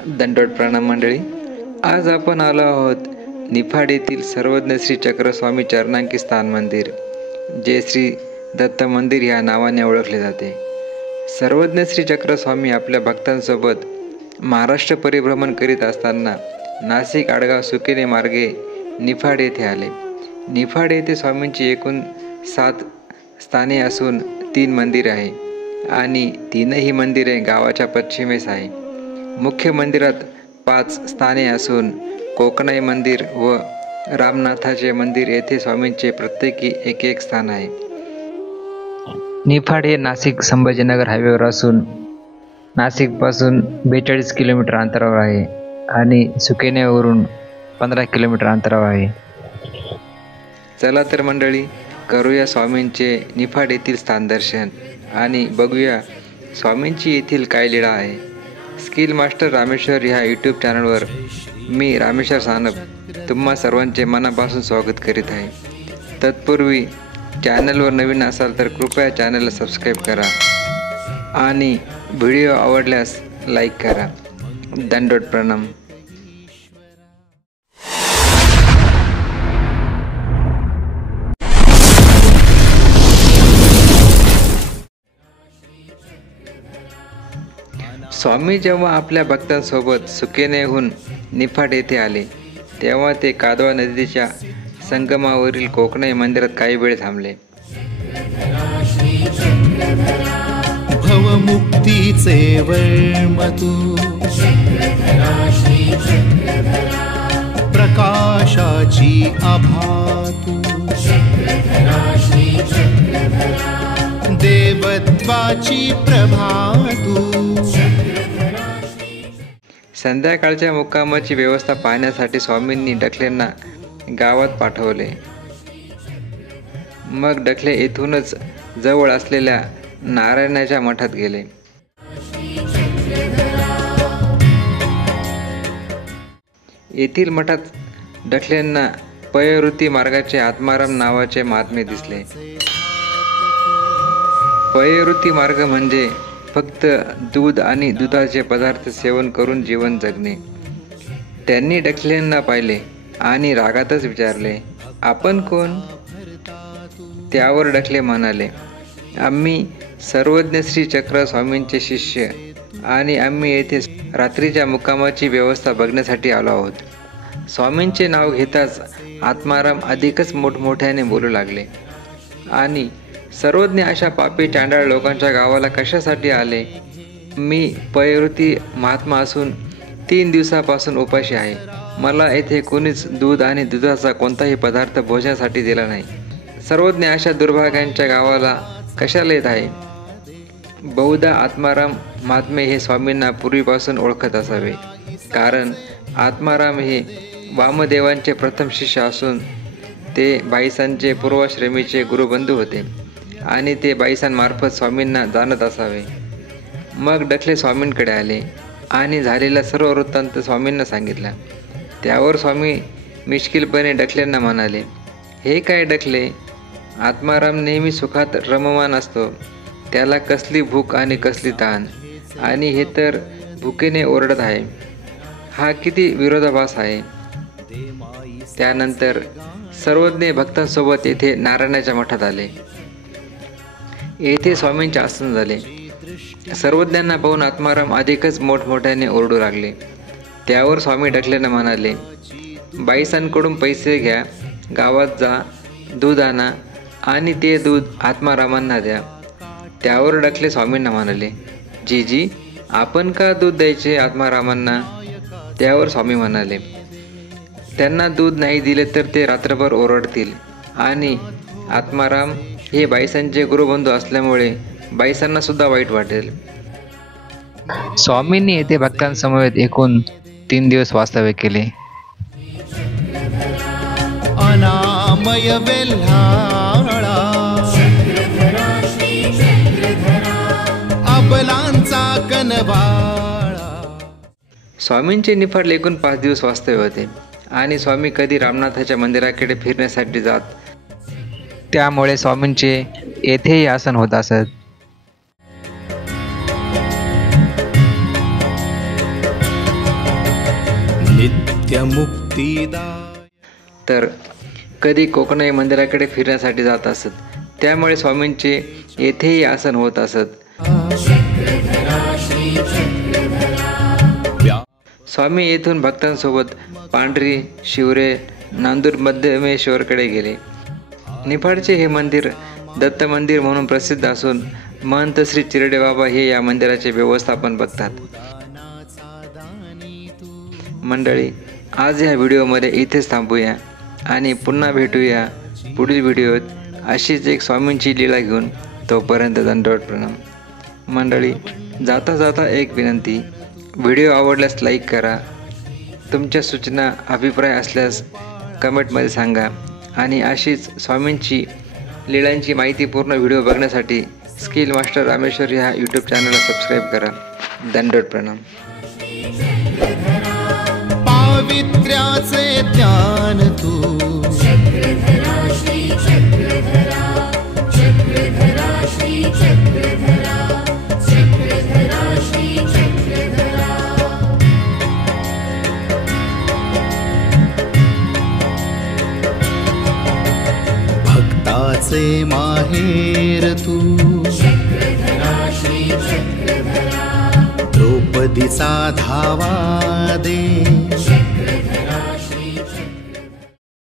दंडवत प्रणाम मंडळी. आज आपण आलो आहोत निफाड येथील सर्वज्ञ श्री चक्रस्वामी चरणांकी स्थान मंदिर, जे श्री दत्त मंदिर ह्या नावाने ओळखले जाते. सर्वज्ञ श्री चक्रस्वामी आपल्या भक्तांसोबत महाराष्ट्र परिभ्रमण करीत असताना नाशिक आडगाव सुकेने मार्गे निफाड येथे आले. निफाड येथे स्वामींची एकूण 7 स्थाने असून 3 मंदिरे आहे आणि 3ही मंदिरे गावाच्या पश्चिमेस आहे. मुख्य मंदिरात 5 स्थाने असून कोकणाई मंदिर व रामनाथाचे मंदिर येथे स्वामींचे प्रत्येकी एक स्थान आहे. निफाड हे नाशिक संभाजीनगर हायवेवर असून नाशिकपासून 42 किलोमीटर अंतरावर आहे आणि सुकेनेवरून 15 किलोमीटर अंतरावर आहे. चला तर मंडळी, करूया स्वामींचे निफाड येथील स्थान दर्शन आणि बघूया स्वामींची येथील काय लीळा आहे. स्किल मास्टर रामेश्वर ह्या यूट्यूब चॅनलवर मी रामेश्वर सानप तुम्हा सर्वांचे मनापासून स्वागत करीत आहे. तत्पूर्वी चॅनलवर नवीन असाल तर कृपया चॅनलला सबस्क्राईब करा आणि व्हिडिओ आवडल्यास लाईक करा. दंडवत प्रणाम. स्वामी जेव्हा आपल्या भक्तांसोबत सुकेनेहून निफाड येथे आले तेव्हा ते कादवा नदीच्या संगमावरील कोकणाई मंदिरात काही वेळ थांबले. भवमुक्तीचे वर्मतू प्रकाशाची आभातू देवत्वाची प्रभातू. संध्याकाळच्या मुक्कामाची व्यवस्था पाहण्यासाठी स्वामींनी डखलेंना गावात पाठवले. मग डखले येथूनच जवळ असलेल्या नारायणाच्या मठात गेले. येथील मठात डखलेंना पयवृत्ती मार्गाचे आत्माराम नावाचे महात्मे दिसले. पयवृत्ती मार्ग म्हणजे फक्त दूध आणि दुधाचे पदार्थ सेवन करून जीवन जगणे. त्यांनी डखलेंना पाहिले आणि रागातच विचारले, आपण कोण? त्यावर डखले म्हणाले, आम्ही सर्वज्ञ श्री चक्र स्वामींचे शिष्य आणि आम्ही येथे रात्रीच्या मुक्कामाची व्यवस्था बघण्यासाठी आलो आहोत. स्वामींचे नाव घेताच आत्माराम अधिकच मोठमोठ्याने बोलू लागले आणि सर्वज्ञ अशा पापी चांडाळ लोकांच्या गावाला कशासाठी आले? मी पयवृत्ती महात्मा असून 3 दिवसापासून उपाशी आहे. मला येथे कोणीच दूध आणि दुधाचा कोणताही पदार्थ भोजनासाठी दिला नाही. सर्वज्ञ अशा दुर्भाग्यांच्या गावाला कशाला येत आहे? बहुधा आत्माराम महात्मे हे स्वामींना पूर्वीपासून ओळखत असावे, कारण आत्माराम हे वामदेवांचे प्रथम शिष्य असून ते बाईसांचे पूर्वाश्रमीचे गुरुबंधू होते आणि ते बाईसांमार्फत स्वामींना जाणत असावे. मग डखले स्वामींकडे आले आणि झालेला सर्व वृत्तांत स्वामींना सांगितला. त्यावर स्वामी मिश्किलपणे डखल्यांना म्हणाले, हे काय डखले, आत्माराम नेहमी सुखात रममान असतो. त्याला कसली भूक आणि कसली तहान, आणि हे तर भुकेने ओरडत आहे. हा किती विरोधाभास आहे. त्यानंतर सर्वज्ञ भक्तांसोबत येथे नारायणाच्या मठात आले. येथे स्वामींचे आसन झाले. सर्वज्ञांना पाहून आत्माराम अधिकच मोठमोठ्याने ओरडू लागले. त्यावर स्वामी डखलेंना म्हणाले, बाईसांकडून पैसे घ्या, गावात जा, दूध आणा आणि ते दूध आत्मारामांना द्या. त्यावर डखले स्वामींना म्हणाले, जीजी, आपण का दूध द्यायचे आत्मारामांना? त्यावर स्वामी म्हणाले, त्यांना दूध नाही दिले तर ते रात्रभर ओरडतील आणि आत्माराम हे बाईसांचे गुरुबंधू असल्यामुळे बाईसांना सुद्धा वाईट वाटेल. स्वामींनी येथे भक्तांसमवेत एकूण 3 दिवस वास्तव्य केले. अनामय वेल्हाळा अबलांचा कनवाळा. स्वामींचे निफाडला एकूण 5 दिवस वास्तव्य होते आणि स्वामी कधी रामनाथाच्या मंदिराकडे फिरण्यासाठी जात, त्यामुळे स्वामींचे येथेही आसन होत असत. नित्यमुक्तिदाय. तर कधी कोकणाई मंदिराकडे फिरण्यासाठी जात असत, त्यामुळे स्वामींचे येथेही आसन होत असत. स्वामी येथून भक्तांसोबत पांढरी, शिवरे, नांदूर मध्यमेश्वरकडे गेले. निफाडचे हे मंदिर दत्त मंदिर म्हणून प्रसिद्ध असून महंत श्री चिरडे बाबा हे या मंदिराचे व्यवस्थापन बघतात. मंडळी, आज या व्हिडिओमध्ये इथेच थांबूया आणि पुन्हा भेटूया पुढील व्हिडिओत अशीच एक स्वामींची लीला घेऊन. तोपर्यंत दंडवत प्रणाम. मंडळी, जाता जाता एक विनंती, व्हिडिओ आवडल्यास लाईक करा. तुमच्या सूचना अभिप्राय असल्यास कमेंटमध्ये सांगा आणि अशीच स्वामींची लीलांची माहितीपूर्ण व्हिडिओ बघण्यासाठी स्किल मास्टर रामेश्वर ह्या यूट्यूब चॅनलला सबस्क्राईब करा. दंडवत प्रणाम. पावित्र्याचे ज्ञान तू भक्ताचे माहेर तू द्रौपदीचा धावा दे.